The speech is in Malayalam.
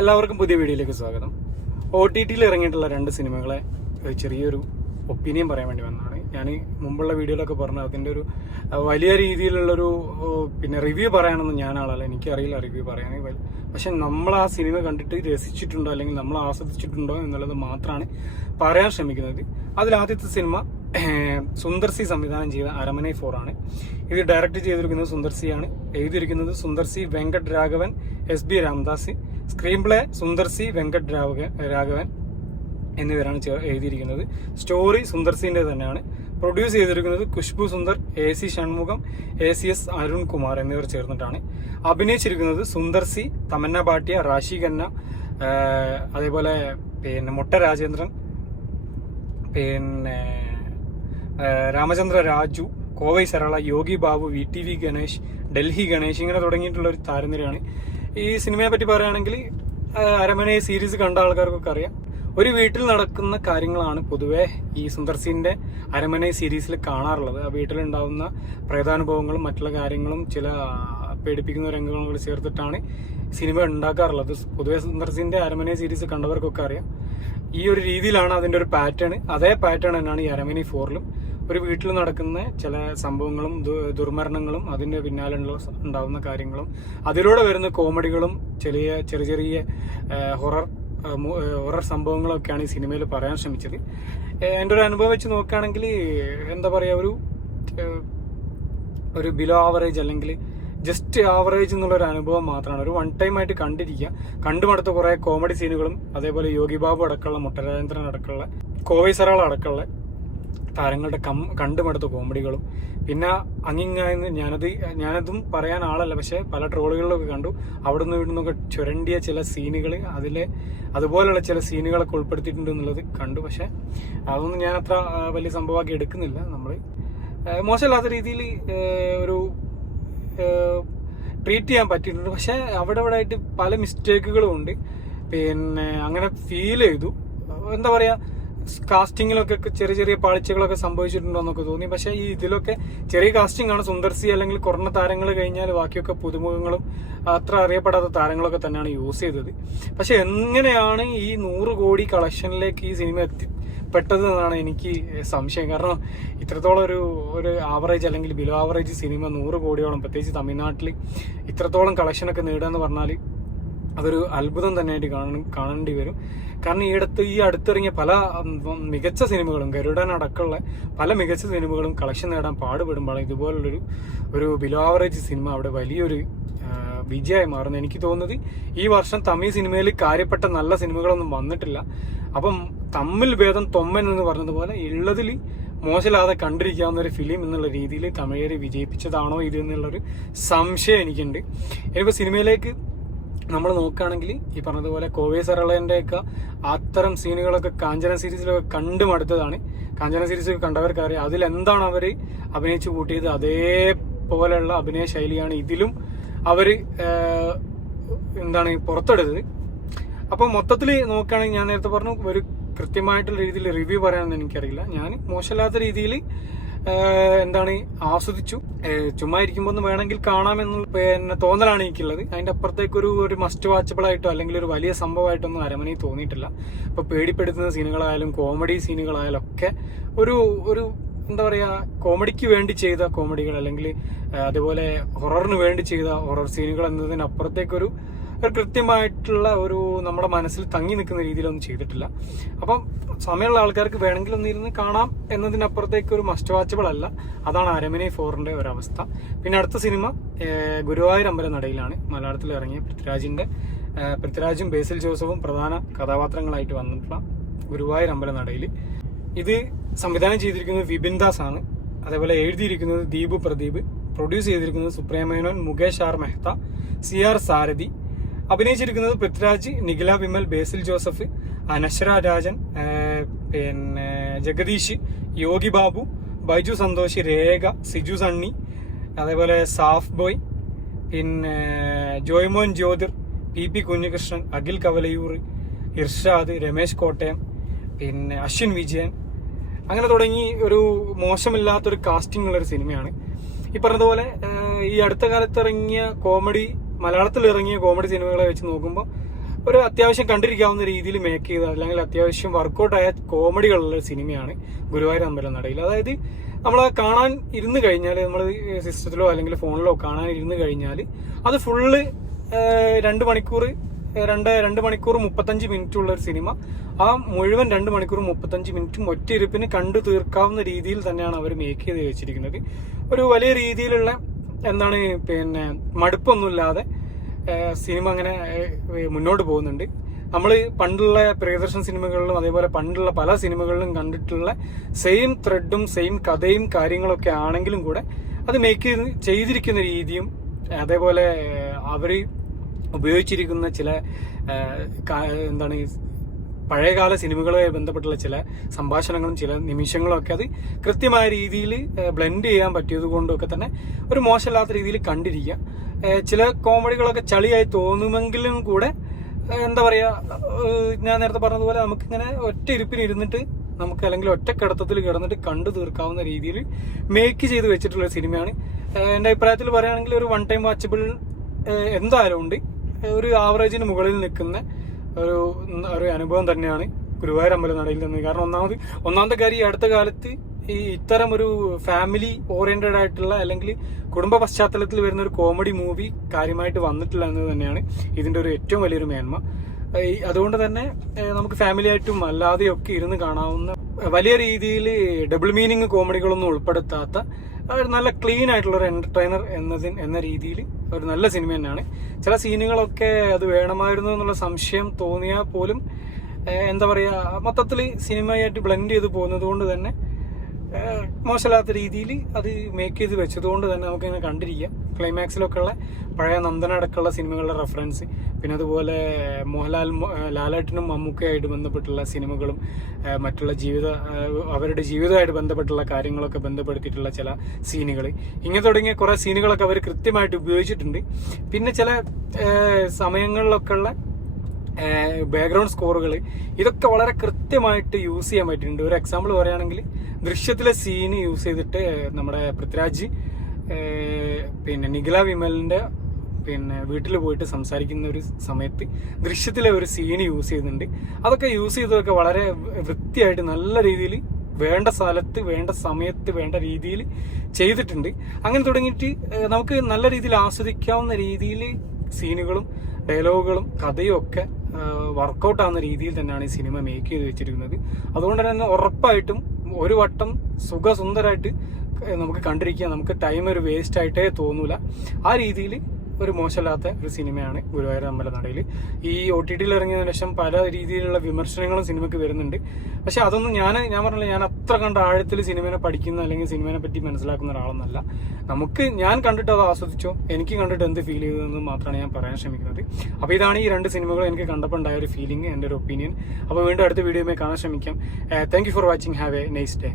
എല്ലാവർക്കും പുതിയ വീഡിയോയിലേക്ക് സ്വാഗതം. OTT-ൽ ഇറങ്ങിയിട്ടുള്ള 2 സിനിമകളെ ചെറിയൊരു ഒപ്പീനിയൻ പറയാൻ വേണ്ടി വന്നതാണ്. ഞാൻ മുമ്പുള്ള വീഡിയോയിലൊക്കെ പറഞ്ഞു അതിൻ്റെ ഒരു വലിയ രീതിയിലുള്ളൊരു റിവ്യൂ പറയാനൊന്നും ഞാനാളല്ല, എനിക്കറിയില്ല റിവ്യൂ പറയാൻ. പക്ഷെ നമ്മൾ ആ സിനിമ കണ്ടിട്ട് രസിച്ചിട്ടുണ്ടോ അല്ലെങ്കിൽ നമ്മൾ ആസ്വദിച്ചിട്ടുണ്ടോ എന്നുള്ളത് മാത്രമാണ് പറയാൻ ശ്രമിക്കുന്നത്. അതിലാദ്യത്തെ സിനിമ സുന്ദർ സി സംവിധാനം ചെയ്ത അരമനൈ 4 ആണ്. ഇത് ഡയറക്റ്റ് ചെയ്തിരിക്കുന്നത് സുന്ദർ സി ആണ്. എഴുതിയിരിക്കുന്നത് Sundar C, Venkat Raghavan, SB Ramdas. Screen play Sundar C, Venkat Raghavan എന്നിവരാണ് എഴുതിയിരിക്കുന്നത്. സ്റ്റോറി സുന്ദർ സിന്റെ തന്നെയാണ്. പ്രൊഡ്യൂസ് ചെയ്തിരിക്കുന്നത് ഖുഷ്ബു സുന്ദർ, AC ഷൺമുഖം, ACS അരുൺ കുമാർ എന്നിവർ ചേർന്നിട്ടാണ്. അഭിനയിച്ചിരിക്കുന്നത് സുന്ദർ സി, തമന്ന ഭാട്ടിയ, റാഷി ഖന്ന, അതേപോലെ മൊട്ട രാജേന്ദ്രൻ, രാമചന്ദ്ര രാജു, കോവൈ സരള, യോഗി ബാബു, VTV ഗണേഷ്, ഡൽഹി ഗണേഷ്, ഇങ്ങനെ തുടങ്ങിയിട്ടുള്ള ഒരു താരനിരയാണ്. ഈ സിനിമയെ പറ്റി പറയുകയാണെങ്കിൽ അരമനൈ സീരീസ് കണ്ട ആൾക്കാർക്കൊക്കെ അറിയാം. ഒരു വീട്ടിൽ നടക്കുന്ന കാര്യങ്ങളാണ് പൊതുവെ ഈ സുന്ദർ സിന്റെ അരമനൈ സീരീസിൽ കാണാറുള്ളത്. ആ വീട്ടിലുണ്ടാവുന്ന പ്രേതാനുഭവങ്ങളും മറ്റുള്ള കാര്യങ്ങളും ചില പേടിപ്പിക്കുന്ന രംഗങ്ങൾ ചേർത്തിട്ടാണ് സിനിമ ഉണ്ടാക്കാറുള്ളത്. പൊതുവെ സുന്ദർ സിന്റെ അരമനൈ സീരീസ് കണ്ടവർക്കൊക്കെ അറിയാം. ഈ ഒരു രീതിയിലാണ് അതിന്റെ ഒരു പാറ്റേൺ. അതേ പാറ്റേൺ തന്നെയാണ് ഈ അരമനൈ 4-ലും. ഒരു വീട്ടിൽ നടക്കുന്ന ചില സംഭവങ്ങളും ദുർമരണങ്ങളും അതിന്റെ പിന്നാലെ ഉണ്ടാവുന്ന കാര്യങ്ങളും അതിലൂടെ വരുന്ന കോമഡികളും ചെറിയ ചെറിയ ഹൊറർ സംഭവങ്ങളൊക്കെയാണ് ഈ സിനിമയിൽ പറയാൻ ശ്രമിച്ചത്. എൻ്റെ ഒരു അനുഭവം വെച്ച് നോക്കുകയാണെങ്കിൽ എന്താ പറയുക, ഒരു ബിലോ ആവറേജ് അല്ലെങ്കിൽ ജസ്റ്റ് ആവറേജ് എന്നുള്ളൊരു അനുഭവം മാത്രമാണ്. ഒരു വൺ ടൈം ആയിട്ട് കണ്ടിരിക്കുക. കണ്ടുമടുത്ത കുറേ കോമഡി സീനുകളും അതേപോലെ യോഗി ബാബു അടക്കമുള്ള, മുട്ടരാജേന്ദ്രൻ അടക്കമുള്ള, കോവൈ സരള അടക്കമുള്ള താരങ്ങളുടെ കണ്ടുമടുത്ത കോമഡികളും പിന്നെ അങ്ങിങ്ങായെന്ന് ഞാനതും പറയാൻ ആളല്ല, പക്ഷെ പല ട്രോളുകളിലൊക്കെ കണ്ടു. അവിടെ നിന്ന് ഇവിടുന്നൊക്കെ ചുരണ്ടിയ ചില സീനുകൾ, അതുപോലെയുള്ള ചില സീനുകളൊക്കെ ഉൾപ്പെടുത്തിയിട്ടുണ്ട് എന്നുള്ളത് കണ്ടു. പക്ഷെ അതൊന്നും ഞാൻ അത്ര വലിയ സംഭവമാക്കി എടുക്കുന്നില്ല. നമ്മൾ മോശമില്ലാത്ത രീതിയിൽ ഒരു ട്രീറ്റ് ചെയ്യാൻ പറ്റിയിട്ടുണ്ട്. പക്ഷെ അവിടെ ആയിട്ട് പല മിസ്റ്റേക്കുകളും ഉണ്ട്. അങ്ങനെ ഫീൽ ചെയ്തു. എന്താ പറയാ, കാസ്റ്റിങ്ങിലൊക്കെ ചെറിയ പാളിച്ചകളൊക്കെ സംഭവിച്ചിട്ടുണ്ടോ എന്നൊക്കെ തോന്നി. പക്ഷെ ഈ ഇതിലൊക്കെ ചെറിയ കാസ്റ്റിംഗ് ആണ്. സുന്ദർ സി അല്ലെങ്കിൽ കുറഞ്ഞ താരങ്ങൾ കഴിഞ്ഞാൽ ബാക്കിയൊക്കെ പുതുമുഖങ്ങളും അത്ര അറിയപ്പെടാത്ത താരങ്ങളൊക്കെ തന്നെയാണ് യൂസ് ചെയ്തത്. പക്ഷെ എങ്ങനെയാണ് ഈ 100 കോടി കളക്ഷനിലേക്ക് ഈ സിനിമ എത്തിപ്പെട്ടത് എന്നാണ് എനിക്ക് സംശയം. കാരണം ഇത്രത്തോളം ഒരു ആവറേജ് അല്ലെങ്കിൽ ബിലോ ആവറേജ് സിനിമ 100 കോടിയോളം, പ്രത്യേകിച്ച് തമിഴ്നാട്ടിൽ ഇത്രത്തോളം കളക്ഷനൊക്കെ നേടുക എന്ന് പറഞ്ഞാൽ അതൊരു അത്ഭുതം തന്നെയായിട്ട് കാണേണ്ടി വരും. കാരണം ഈ അടുത്തിറങ്ങിയ പല മികച്ച സിനിമകളും, ഗരുഡൻ അടക്കമുള്ള പല മികച്ച സിനിമകളും കളക്ഷൻ നേടാൻ പാടുപെടുമ്പോൾ ഇതുപോലുള്ളൊരു ബിലോ ആവറേജ് സിനിമ അവിടെ വലിയൊരു വിജയമായി മാറുന്നു. എനിക്ക് തോന്നുന്നത് ഈ വർഷം തമിഴ് സിനിമയിൽ കാര്യപ്പെട്ട നല്ല സിനിമകളൊന്നും വന്നിട്ടില്ല. അപ്പം തമ്മിൽ ഭേദം തൊമ്മൻ എന്ന് പറഞ്ഞതുപോലെ ഉള്ളതിൽ മോശമില്ലാതെ കണ്ടിരിക്കാവുന്ന ഒരു ഫിലിം എന്നുള്ള രീതിയിൽ തമിഴരെ വിജയിപ്പിച്ചതാണോ ഇത് എന്നുള്ളൊരു സംശയം എനിക്കുണ്ട്. ഇനിയിപ്പോൾ സിനിമയിലേക്ക് നമ്മൾ നോക്കുകയാണെങ്കിൽ ഈ പറഞ്ഞതുപോലെ കോവൈ സരളന്റെ ഒക്കെ അത്തരം സീനുകളൊക്കെ കാഞ്ചന സീരീസിലൊക്കെ കണ്ടുമടുത്തതാണ്. കാഞ്ചന സീരീസ് കണ്ടവർക്ക് അറിയാം അതിലെന്താണ് അവർ അഭിനയിച്ചു കൂട്ടിയത്, അതേപോലെയുള്ള അഭിനയ ശൈലിയാണ് ഇതിലും അവർ പുറത്തെടുത്തത്. അപ്പം മൊത്തത്തിൽ നോക്കുകയാണെങ്കിൽ ഞാൻ നേരത്തെ പറഞ്ഞു ഒരു കൃത്യമായിട്ടുള്ള രീതിയിൽ റിവ്യൂ പറയാനൊന്നും എനിക്കറിയില്ല. ഞാൻ മോശമില്ലാത്ത രീതിയിൽ ആസ്വദിച്ചു. ചുമ്മാ ഇരിക്കുമ്പോൾ ഒന്ന് വേണമെങ്കിൽ കാണാമെന്നുള്ള തോന്നലാണ് എനിക്കുള്ളത്. അതിന്റെ അപ്പുറത്തേക്ക് ഒരു മസ്റ്റ് വാച്ചബിൾ ആയിട്ടോ അല്ലെങ്കിൽ ഒരു വലിയ സംഭവമായിട്ടൊന്നും അരമനയിൽ തോന്നിയിട്ടില്ല. ഇപ്പൊ പേടിപ്പെടുത്തുന്ന സീനുകളായാലും കോമഡി സീനുകളായാലും ഒക്കെ ഒരു എന്താ പറയാ, കോമഡിക്ക് വേണ്ടി ചെയ്ത കോമഡികൾ അല്ലെങ്കിൽ അതുപോലെ ഹൊററിന് വേണ്ടി ചെയ്ത ഹൊറർ സീനുകൾ എന്നതിനപ്പുറത്തേക്കൊരു കൃത്യമായിട്ടുള്ള നമ്മുടെ മനസ്സിൽ തങ്ങി നിൽക്കുന്ന രീതിയിലൊന്നും ചെയ്തിട്ടില്ല. അപ്പം സമയമുള്ള ആൾക്കാർക്ക് വേണമെങ്കിൽ ഒന്നിരുന്ന് കാണാം എന്നതിനപ്പുറത്തേക്ക് ഒരു മസ്റ്റ് വാച്ചബിൾ അല്ല. അതാണ് അരമനൈ 4-ന്റെ ഒരവസ്ഥ. പിന്നെ അടുത്ത സിനിമ ഗുരുവായൂർ അമ്പലനടയിലാണ് മലയാളത്തിൽ ഇറങ്ങിയ പൃഥ്വിരാജും ബേസിൽ ജോസഫും പ്രധാന കഥാപാത്രങ്ങളായിട്ട് വന്നിട്ടുള്ള ഗുരുവായൂർ അമ്പലനടയിൽ. ഇത് സംവിധാനം ചെയ്തിരിക്കുന്നത് വിപിൻ ദാസ് ആണ്. അതേപോലെ എഴുതിയിരിക്കുന്നത് ദീപു പ്രദീപ്. പ്രൊഡ്യൂസ് ചെയ്തിരിക്കുന്നത് സുപ്രേമേനോൻ, മുകേഷ് ആർ മെഹ്ത, CR സാരഥി. അഭിനയിച്ചിരിക്കുന്നത് പൃഥ്വിരാജ്, നിഖില വിമൽ, ബേസിൽ ജോസഫ്, നശ്ര രാജൻ, ജഗദീഷ്, യോഗി ബാബു, ബൈജു സന്തോഷ്, രേഖ, സിജു സണ്ണി, അതേപോലെ സാഫ് ബോയ്, ജോയ്മോൻ ജ്യോതിർ, PP കുഞ്ഞികൃഷ്ണൻ, അഖിൽ കവലയൂർ, ഇർഷാദ്, രമേശ് കോട്ടയം, അശ്വിൻ വിജയൻ. അങ്ങനെ തുടങ്ങി ഒരു മോശമില്ലാത്തൊരു കാസ്റ്റിംഗ് ഉള്ളൊരു സിനിമയാണ്. ഈ പറഞ്ഞതുപോലെ ഈ അടുത്ത കാലത്ത് ഇറങ്ങിയ മലയാളത്തിൽ ഇറങ്ങിയ കോമഡി സിനിമകളെ വെച്ച് നോക്കുമ്പോൾ ഒരു അത്യാവശ്യം കണ്ടിരിക്കാവുന്ന രീതിയിൽ മേക്ക് ചെയ്ത അല്ലെങ്കിൽ അത്യാവശ്യം വർക്കൗട്ടായ കോമഡികളുള്ള സിനിമയാണ് ഗുരുവായൂർ അമ്പലനടയിൽ. അതായത് നമ്മൾ കാണാൻ ഇരുന്ന് കഴിഞ്ഞാൽ, നമ്മൾ സിസ്റ്റത്തിലോ അല്ലെങ്കിൽ ഫോണിലോ കാണാൻ ഇരുന്ന് കഴിഞ്ഞാൽ അത് ഫുള്ള് 2 മണിക്കൂർ 35 മിനിറ്റ് ഉള്ള ഒരു സിനിമ, ആ മുഴുവൻ 2 മണിക്കൂർ 35 മിനിറ്റും ഒറ്റ ഇരുപ്പിന് കണ്ടു തീർക്കാവുന്ന രീതിയിൽ തന്നെയാണ് അവർ മേക്ക് ചെയ്ത് വെച്ചിരിക്കുന്നത്. ഒരു വലിയ രീതിയിലുള്ള മടുപ്പൊന്നുമില്ലാതെ സിനിമ അങ്ങനെ മുന്നോട്ട് പോകുന്നുണ്ട്. നമ്മൾ പണ്ടുള്ള പ്രിയദർശൻ സിനിമകളിലും അതേപോലെ പണ്ടുള്ള പല സിനിമകളിലും കണ്ടിട്ടുള്ള സെയിം ത്രെഡും സെയിം കഥയും കാര്യങ്ങളൊക്കെ ആണെങ്കിലും കൂടെ അത് മേക്ക് ചെയ്തിരിക്കുന്ന രീതിയും അതേപോലെ അവർ ഉപയോഗിച്ചിരിക്കുന്ന ചില പഴയകാല സിനിമകളുമായി ബന്ധപ്പെട്ടുള്ള ചില സംഭാഷണങ്ങളും ചില നിമിഷങ്ങളും ഒക്കെ അത് കൃത്യമായ രീതിയിൽ ബ്ലെൻഡ് ചെയ്യാൻ പറ്റിയത് കൊണ്ടൊക്കെ തന്നെ ഒരു മോശമില്ലാത്ത രീതിയിൽ കണ്ടിരിക്കുക. ചില കോമഡികളൊക്കെ ചളിയായി തോന്നുമെങ്കിലും കൂടെ ഞാൻ നേരത്തെ പറഞ്ഞതുപോലെ നമുക്കിങ്ങനെ ഒറ്റ ഇരുപ്പിന് ഇരുന്നിട്ട് നമുക്ക് അല്ലെങ്കിൽ ഒറ്റ കിടത്തത്തിൽ കിടന്നിട്ട് കണ്ടു തീർക്കാവുന്ന രീതിയിൽ മേക്ക് ചെയ്ത് വെച്ചിട്ടുള്ള സിനിമയാണ്. എൻ്റെ അഭിപ്രായത്തിൽ പറയുകയാണെങ്കിൽ ഒരു 1 ടൈം വാച്ചബിൾ എന്തായാലും ഉണ്ട്. ഒരു ആവറേജിന് മുകളിൽ നിൽക്കുന്ന ഒരു അനുഭവം തന്നെയാണ് ഗുരുവായൂർ അമ്പലനടയിൽ നിന്ന്. കാരണം ഒന്നാമത്തെ കാര്യം ഈ അടുത്ത കാലത്ത് ഈ ഇത്തരം ഒരു ഫാമിലി ഓറിയന്റഡ് ആയിട്ടുള്ള അല്ലെങ്കിൽ കുടുംബ പശ്ചാത്തലത്തിൽ വരുന്ന ഒരു കോമഡി മൂവി കാര്യമായിട്ട് വന്നിട്ടില്ല എന്ന് തന്നെയാണ് ഇതിന്റെ ഒരു ഏറ്റവും വലിയൊരു മേന്മ. അതുകൊണ്ട് തന്നെ നമുക്ക് ഫാമിലി ആയിട്ടും അല്ലാതെയൊക്കെ ഇരുന്ന് കാണാവുന്ന വലിയ രീതിയിൽ ഡബിൾ മീനിങ് കോമഡികളൊന്നും ഉൾപ്പെടുത്താത്ത ഒരു നല്ല ക്ലീൻ ആയിട്ടുള്ള ഒരു എന്റർടൈനർ എന്ന രീതിയിൽ ഒരു നല്ല സിനിമ തന്നെയാണ്. ചില സീനുകളൊക്കെ അത് വേണമായിരുന്നു എന്നുള്ള സംശയം തോന്നിയാൽ പോലും മൊത്തത്തിൽ സിനിമയായിട്ട് ബ്ലെൻഡ് ചെയ്ത് പോകുന്നത് കൊണ്ട് തന്നെ മോശമില്ലാത്ത രീതിയിൽ അത് മേക്ക് ചെയ്ത് വെച്ചതുകൊണ്ട് തന്നെ നമുക്കിങ്ങനെ കണ്ടിരിക്കാം. ക്ലൈമാക്സിലൊക്കെ ഉള്ള പഴയ നന്ദന അടക്കമുള്ള സിനിമകളുടെ റെഫറൻസ്, പിന്നെ അതുപോലെ ലാലേട്ടനും മമ്മൂക്കയായിട്ട് ബന്ധപ്പെട്ടുള്ള സിനിമകളും മറ്റുള്ള അവരുടെ ജീവിതമായിട്ട് ബന്ധപ്പെട്ടുള്ള കാര്യങ്ങളൊക്കെ ബന്ധപ്പെടുത്തിയിട്ടുള്ള ചില സീനുകൾ, ഇങ്ങനെ തുടങ്ങിയ കുറെ സീനുകളൊക്കെ അവർ കൃത്യമായിട്ട് ഉപയോഗിച്ചിട്ടുണ്ട്. പിന്നെ ചില സമയങ്ങളിലൊക്കെ ഉള്ള ബാക്ക്ഗ്രൗണ്ട് സ്കോറുകൾ ഇതൊക്കെ വളരെ കൃത്യമായിട്ട് യൂസ് ചെയ്യാൻ പറ്റിയിട്ടുണ്ട്. ഒരു എക്സാമ്പിൾ പറയുകയാണെങ്കിൽ ദൃശ്യത്തിലെ സീന് യൂസ് ചെയ്തിട്ട് നമ്മുടെ പൃഥ്വിരാജ് നിഖില വിമലിന്റെ വീട്ടിൽ പോയിട്ട് സംസാരിക്കുന്ന ഒരു സമയത്ത് ദൃശ്യത്തിലെ ഒരു സീന് യൂസ് ചെയ്യുന്നുണ്ട്. അതൊക്കെ യൂസ് ചെയ്തതൊക്കെ വളരെ വൃത്തിയായിട്ട് നല്ല രീതിയിൽ വേണ്ട സ്ഥലത്ത് വേണ്ട സമയത്ത് വേണ്ട രീതിയിൽ ചെയ്തിട്ടുണ്ട്. അങ്ങനെ തുടങ്ങിയിട്ട് നമുക്ക് നല്ല രീതിയിൽ ആസ്വദിക്കാവുന്ന രീതിയിൽ സീനുകളും ഡയലോഗുകളും കഥയും ഒക്കെ വർക്കൗട്ട് ആവുന്ന രീതിയിൽ തന്നെയാണ് ഈ സിനിമ മേക്ക് ചെയ്ത് വെച്ചിരിക്കുന്നത്. അതുകൊണ്ട് തന്നെ ഉറപ്പായിട്ടും ഒരു വട്ടം സുഖസുന്ദരമായിട്ട് നമുക്ക് കണ്ടിരിക്കുക, നമുക്ക് ടൈം ഒരു വേസ്റ്റ് ആയിട്ടേ തോന്നൂല. ആ രീതിയിൽ ഒരു മോശമില്ലാത്ത ഒരു സിനിമയാണ് ഗുരുവായൂർ അമ്പലനടയിൽ. ഈ OTTയിൽ ഇറങ്ങിയതിനു ശേഷം പല രീതിയിലുള്ള വിമർശനങ്ങളും സിനിമയ്ക്ക് വരുന്നുണ്ട്. പക്ഷെ അതൊന്നും ഞാൻ പറഞ്ഞില്ല, ഞാൻ അത്ര കണ്ട ആഴത്തിൽ സിനിമയെ പഠിക്കുന്ന അല്ലെങ്കിൽ സിനിമയെ പറ്റി മനസ്സിലാക്കുന്ന ഒരാളൊന്നല്ല. ഞാൻ കണ്ടിട്ട് അത് ആസ്വദിച്ചോ, എനിക്ക് കണ്ടിട്ട് എന്ത് ഫീൽ ചെയ്തതെന്ന് മാത്രമാണ് ഞാൻ പറയാൻ ശ്രമിക്കുന്നത്. അപ്പോൾ ഇതാണ് ഈ 2 സിനിമകൾ എനിക്ക് കണ്ടപ്പോൾ ഉണ്ടായ ഒരു ഫീലിംഗ്, എൻ്റെ ഒരു ഒപ്പീനിയൻ. അപ്പോൾ വീണ്ടും അടുത്ത വീഡിയോയിൽ കാണാൻ ശ്രമിക്കാം. Thank you for watching. Have A nice day.